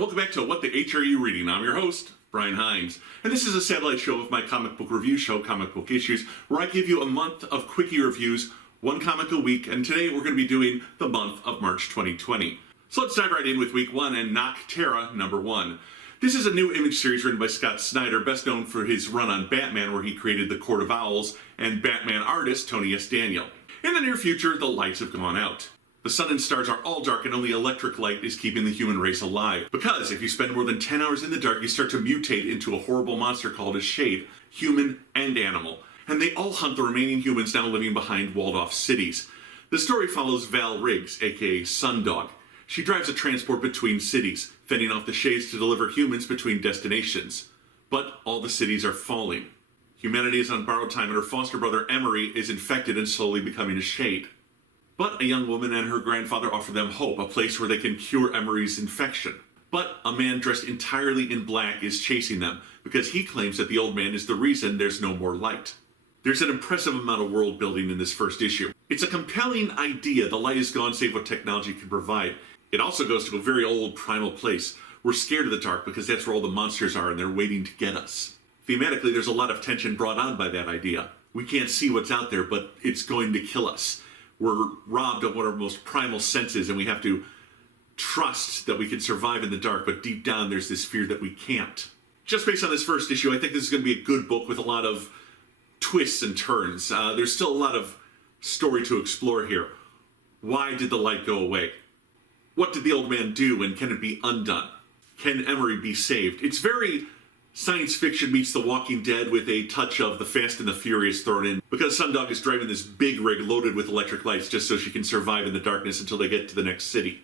and welcome back to What the H Are You Reading? I'm your host, Brian Heinz, and this is a satellite show of my comic book review show, Comic Book Issues, where I give you a month of quickie reviews, one comic a week, and today we're going to be doing the month of March 2020. So let's dive right in with week one and NOCTERRA #1. This is a new Image series written by Scott Snyder, best known for his run on Batman, where he created the Court of Owls, and Batman artist Tony S. Daniel. In the near future, the lights have gone out. The sun and stars are all dark, and only electric light is keeping the human race alive. Because if you spend more than 10 hours in the dark, you start to mutate into a horrible monster called a shade, human and animal. And they all hunt the remaining humans now living behind walled-off cities. The story follows Val Riggs, aka Sundog. She drives a transport between cities, fending off the shades to deliver humans between destinations. But all the cities are falling. Humanity is on borrowed time, and her foster brother Emery is infected and slowly becoming a shade. But a young woman and her grandfather offer them hope, a place where they can cure Emery's infection. But a man dressed entirely in black is chasing them, because he claims that the old man is the reason there's no more light. There's an impressive amount of world building in this first issue. It's a compelling idea. The light is gone, save what technology can provide. It also goes to a very old primal place. We're scared of the dark because that's where all the monsters are and they're waiting to get us. Thematically, there's a lot of tension brought on by that idea. We can't see what's out there, but it's going to kill us. We're robbed of one of our most primal senses, and we have to trust that we can survive in the dark, but deep down there's this fear that we can't. Just based on this first issue, I think this is going to be a good book with a lot of twists and turns. There's still a lot of story to explore here. Why did the light go away? What did the old man do, and can it be undone? Can Emery be saved? It's very science fiction meets The Walking Dead with a touch of The Fast and the Furious thrown in, because Sundog is driving this big rig loaded with electric lights just so she can survive in the darkness until they get to the next city.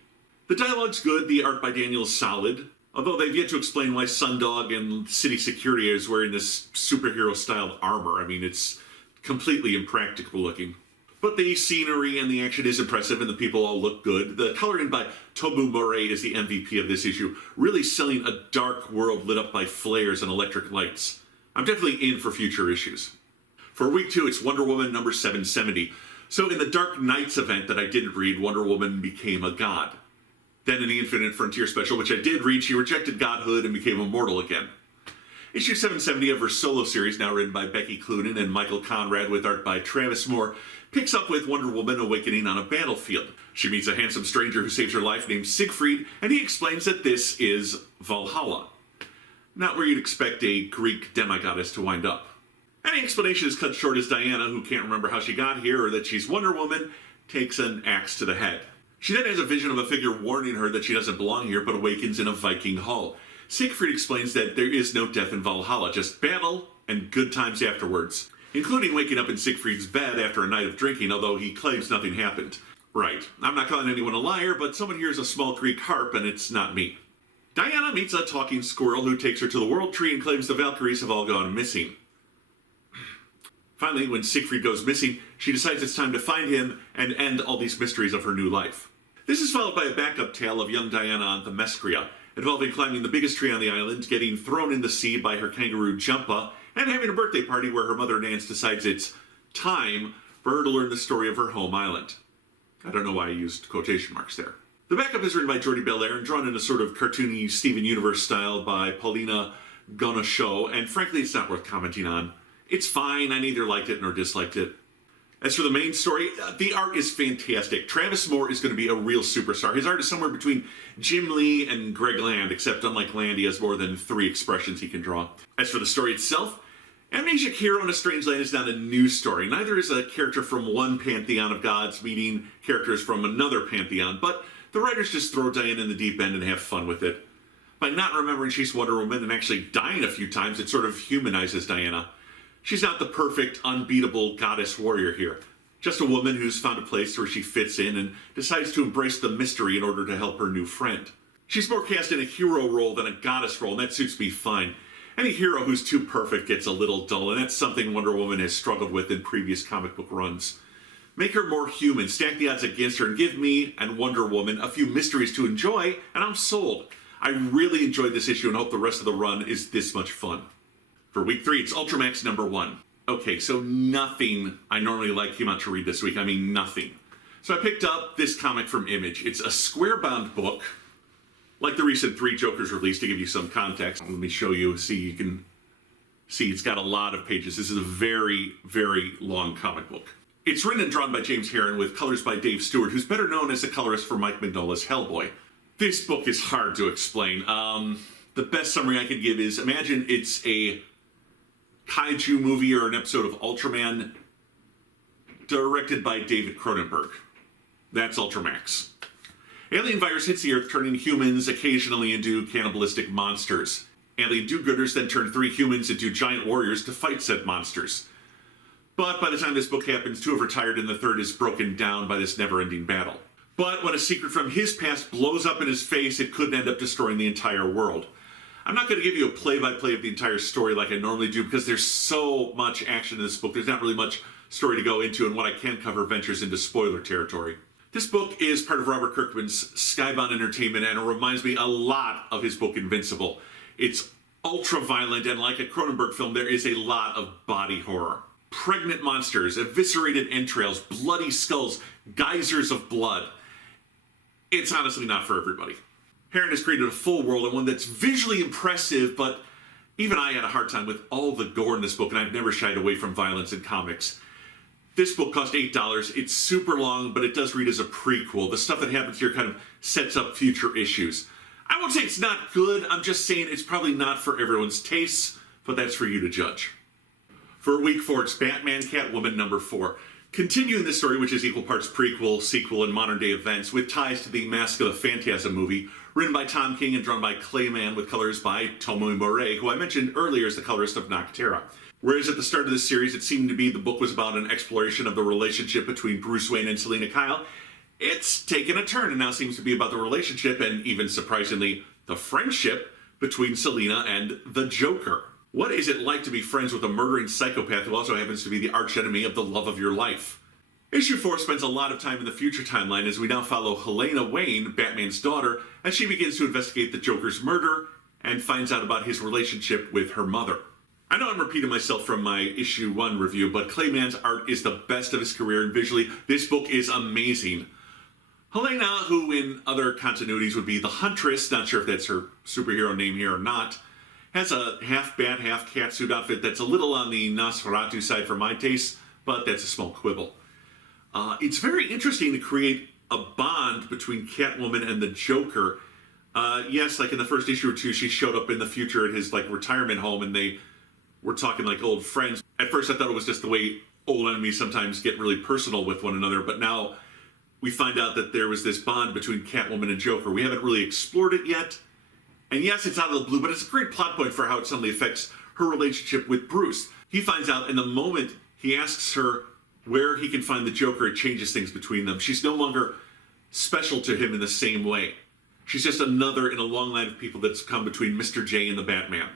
The dialogue's good, the art by Daniel is solid, although they've yet to explain why Sundog and city security is wearing this superhero-styled armor. I mean, it's completely impractical looking. But the scenery and the action is impressive, and the people all look good. The coloring by Tobu Murray is the MVP of this issue, really selling a dark world lit up by flares and electric lights. I'm definitely in for future issues. For week 2, it's Wonder Woman number 770. So in the Dark Knights event that I didn't read, Wonder Woman became a god. Then in the Infinite Frontier special, which I did read, she rejected godhood and became immortal again. Issue 770 of her solo series, now written by Becky Cloonan and Michael Conrad with art by Travis Moore, picks up with Wonder Woman awakening on a battlefield. She meets a handsome stranger who saves her life named Siegfried, and he explains that this is Valhalla. Not where you'd expect a Greek demigoddess to wind up. Any explanation is cut short as Diana, who can't remember how she got here or that she's Wonder Woman, takes an axe to the head. She then has a vision of a figure warning her that she doesn't belong here, but awakens in a Viking hull. Siegfried explains that there is no death in Valhalla, just battle and good times afterwards, including waking up in Siegfried's bed after a night of drinking, although he claims nothing happened. Right, I'm not calling anyone a liar, but someone hears a small Greek harp and it's not me. Diana meets a talking squirrel who takes her to the World Tree and claims the Valkyries have all gone missing. Finally, when Siegfried goes missing, she decides it's time to find him and end all these mysteries of her new life. This is followed by a backup tale of young Diana on Themyscira, involving climbing the biggest tree on the island, getting thrown in the sea by her kangaroo Jumpa, and having a birthday party where her mother Nance decides it's time for her to learn the story of her home island. I don't know why I used quotation marks there. The backup is written by Jordi Belair and drawn in a sort of cartoony Steven Universe style by Paulina Gonachot, and frankly it's not worth commenting on. It's fine, I neither liked it nor disliked it. As for the main story, the art is fantastic. Travis Moore is going to be a real superstar. His art is somewhere between Jim Lee and Greg Land, except unlike Land, he has more than 3 expressions he can draw. As for the story itself, Amnesiac Hero in a Strange Land is not a new story. Neither is a character from one pantheon of gods meeting characters from another pantheon, but the writers just throw Diana in the deep end and have fun with it. By not remembering she's Wonder Woman and actually dying a few times, it sort of humanizes Diana. She's not the perfect, unbeatable goddess warrior here. Just a woman who's found a place where she fits in and decides to embrace the mystery in order to help her new friend. She's more cast in a hero role than a goddess role, and that suits me fine. Any hero who's too perfect gets a little dull, and that's something Wonder Woman has struggled with in previous comic book runs. Make her more human, stack the odds against her, and give me and Wonder Woman a few mysteries to enjoy, and I'm sold. I really enjoyed this issue and hope the rest of the run is this much fun. For week 3, it's Ultramax #1. Okay, so nothing I normally like came out to read this week. I mean, nothing. So I picked up this comic from Image. It's a square-bound book like the recent 3 Jokers release. To give you some context, let me show you. See, you can see it's got a lot of pages. This is a very, very long comic book. It's written and drawn by James Herron with colors by Dave Stewart, who's better known as the colorist for Mike Mignola's Hellboy. This book is hard to explain. The best summary I can give is, imagine it's a kaiju movie or an episode of Ultraman directed by David Cronenberg. That's Ultramax. Alien virus hits the Earth, turning humans occasionally into cannibalistic monsters. Alien do-gooders then turn 3 humans into giant warriors to fight said monsters. But by the time this book happens, 2 have retired and the 3rd is broken down by this never-ending battle. But when a secret from his past blows up in his face, it could end up destroying the entire world. I'm not going to give you a play-by-play of the entire story like I normally do, because there's so much action in this book. There's not really much story to go into, and what I can cover ventures into spoiler territory. This book is part of Robert Kirkman's Skybound Entertainment, and it reminds me a lot of his book Invincible. It's ultra-violent, and like a Cronenberg film, there is a lot of body horror. Pregnant monsters, eviscerated entrails, bloody skulls, geysers of blood. It's honestly not for everybody. Herron has created a full world, and one that's visually impressive, but even I had a hard time with all the gore in this book, and I've never shied away from violence in comics. This book cost $8. It's super long, but it does read as a prequel. The stuff that happens here kind of sets up future issues. I won't say it's not good, I'm just saying it's probably not for everyone's tastes, but that's for you to judge. For week 4, it's Batman Catwoman number 4. Continuing this story, which is equal parts prequel, sequel, and modern-day events, with ties to the Mask of the Phantasm movie, written by Tom King and drawn by Clayman with colors by Tomoe Moret, who I mentioned earlier as the colorist of NOCTERRA. Whereas at the start of the series, it seemed to be the book was about an exploration of the relationship between Bruce Wayne and Selina Kyle, it's taken a turn and now seems to be about the relationship and, even surprisingly, the friendship between Selina and the Joker. What is it like to be friends with a murdering psychopath who also happens to be the archenemy of the love of your life? Issue 4 spends a lot of time in the future timeline as we now follow Helena Wayne, Batman's daughter, as she begins to investigate the Joker's murder and finds out about his relationship with her mother. I know I'm repeating myself from my issue 1 review, but Clayman's art is the best of his career, and visually, this book is amazing. Helena, who in other continuities would be the Huntress, not sure if that's her superhero name here or not, has a half bat, half cat suit outfit that's a little on the Nosferatu side for my taste, but that's a small quibble. It's very interesting to create a bond between Catwoman and the Joker. Yes, like in the first issue or 2, she showed up in the future at his retirement home, and they were talking like old friends. At first I thought it was just the way old enemies sometimes get really personal with one another, but now we find out that there was this bond between Catwoman and Joker. We haven't really explored it yet. And yes, it's out of the blue, but it's a great plot point for how it suddenly affects her relationship with Bruce. He finds out, and the moment he asks her where he can find the Joker, it changes things between them. She's no longer special to him in the same way. She's just another in a long line of people that's come between Mr. J and the Batman.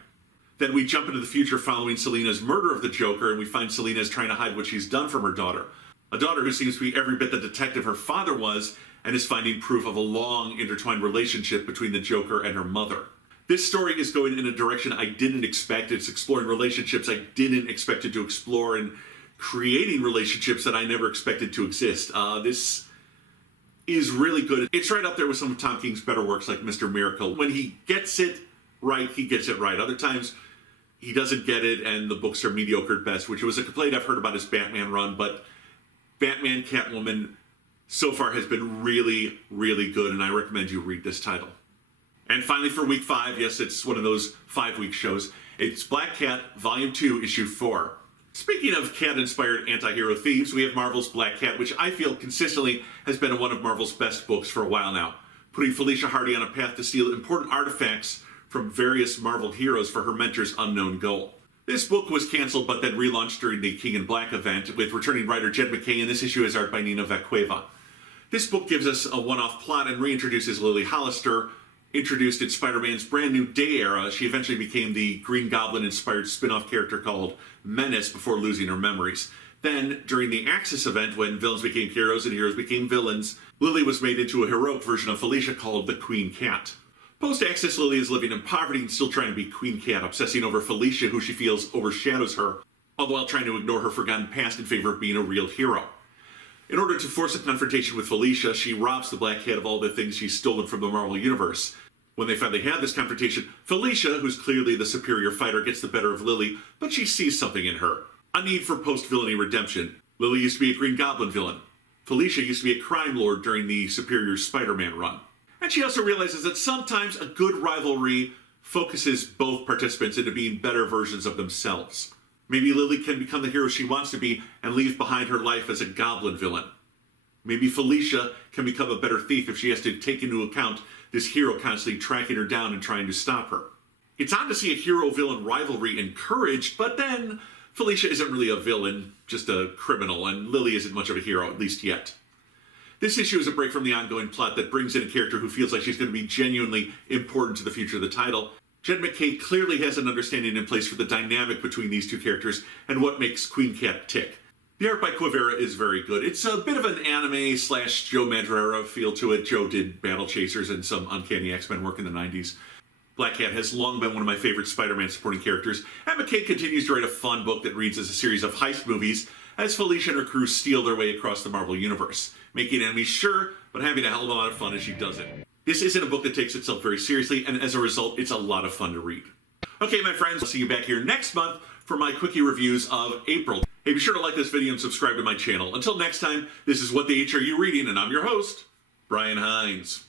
Then we jump into the future following Selina's murder of the Joker, and we find Selina is trying to hide what she's done from her daughter. A daughter who seems to be every bit the detective her father was, and is finding proof of a long, intertwined relationship between the Joker and her mother. This story is going in a direction I didn't expect. It's exploring relationships I didn't expect it to explore, and creating relationships that I never expected to exist. This is really good. It's right up there with some of Tom King's better works like Mr. Miracle. When he gets it right, he gets it right. Other times, he doesn't get it, and the books are mediocre at best, which was a complaint I've heard about his Batman run, but Batman Catwoman so far has been really, really good, and I recommend you read this title. And finally, for week 5, yes, it's one of those 5-week shows, it's Black Cat, Volume 2, Issue 4. Speaking of cat-inspired anti-hero themes, we have Marvel's Black Cat, which I feel consistently has been one of Marvel's best books for a while now, putting Felicia Hardy on a path to steal important artifacts from various Marvel heroes for her mentor's unknown goal. This book was canceled but then relaunched during the King in Black event with returning writer Jed McKay, and this issue is art by Nina Vacueva. This book gives us a one-off plot and reintroduces Lily Hollister. Introduced in Spider-Man's brand new Day era, she eventually became the Green Goblin-inspired spin-off character called Menace before losing her memories. Then, during the Axis event, when villains became heroes and heroes became villains, Lily was made into a heroic version of Felicia called the Queen Cat. Post-Axis, Lily is living in poverty and still trying to be Queen Cat, obsessing over Felicia, who she feels overshadows her, all the while trying to ignore her forgotten past in favor of being a real hero. In order to force a confrontation with Felicia, she robs the Black Cat of all the things she's stolen from the Marvel Universe. When they finally have this confrontation, Felicia, who's clearly the superior fighter, gets the better of Lily, but she sees something in her. A need for post-villainy redemption. Lily used to be a Green Goblin villain. Felicia used to be a crime lord during the Superior Spider-Man run. And she also realizes that sometimes a good rivalry focuses both participants into being better versions of themselves. Maybe Lily can become the hero she wants to be and leave behind her life as a goblin villain. Maybe Felicia can become a better thief if she has to take into account this hero constantly tracking her down and trying to stop her. It's odd to see a hero-villain rivalry encouraged, but then Felicia isn't really a villain, just a criminal, and Lily isn't much of a hero, at least yet. This issue is a break from the ongoing plot that brings in a character who feels like she's going to be genuinely important to the future of the title. Jen McKay clearly has an understanding in place for the dynamic between these two characters and what makes Queen Cat tick. The art by Quivera is very good. It's a bit of an anime/Joe Madureira feel to it. Joe did Battle Chasers and some Uncanny X-Men work in the 90s. Black Cat has long been one of my favorite Spider-Man supporting characters, and McKay continues to write a fun book that reads as a series of heist movies as Felicia and her crew steal their way across the Marvel Universe, making enemies sure, but having a hell of a lot of fun as she does it. This isn't a book that takes itself very seriously, and as a result, it's a lot of fun to read. Okay, my friends, I'll see you back here next month for my quickie reviews of April. Hey, be sure to like this video and subscribe to my channel. Until next time, this is What the H Are You Reading, and I'm your host, Brian Heinz.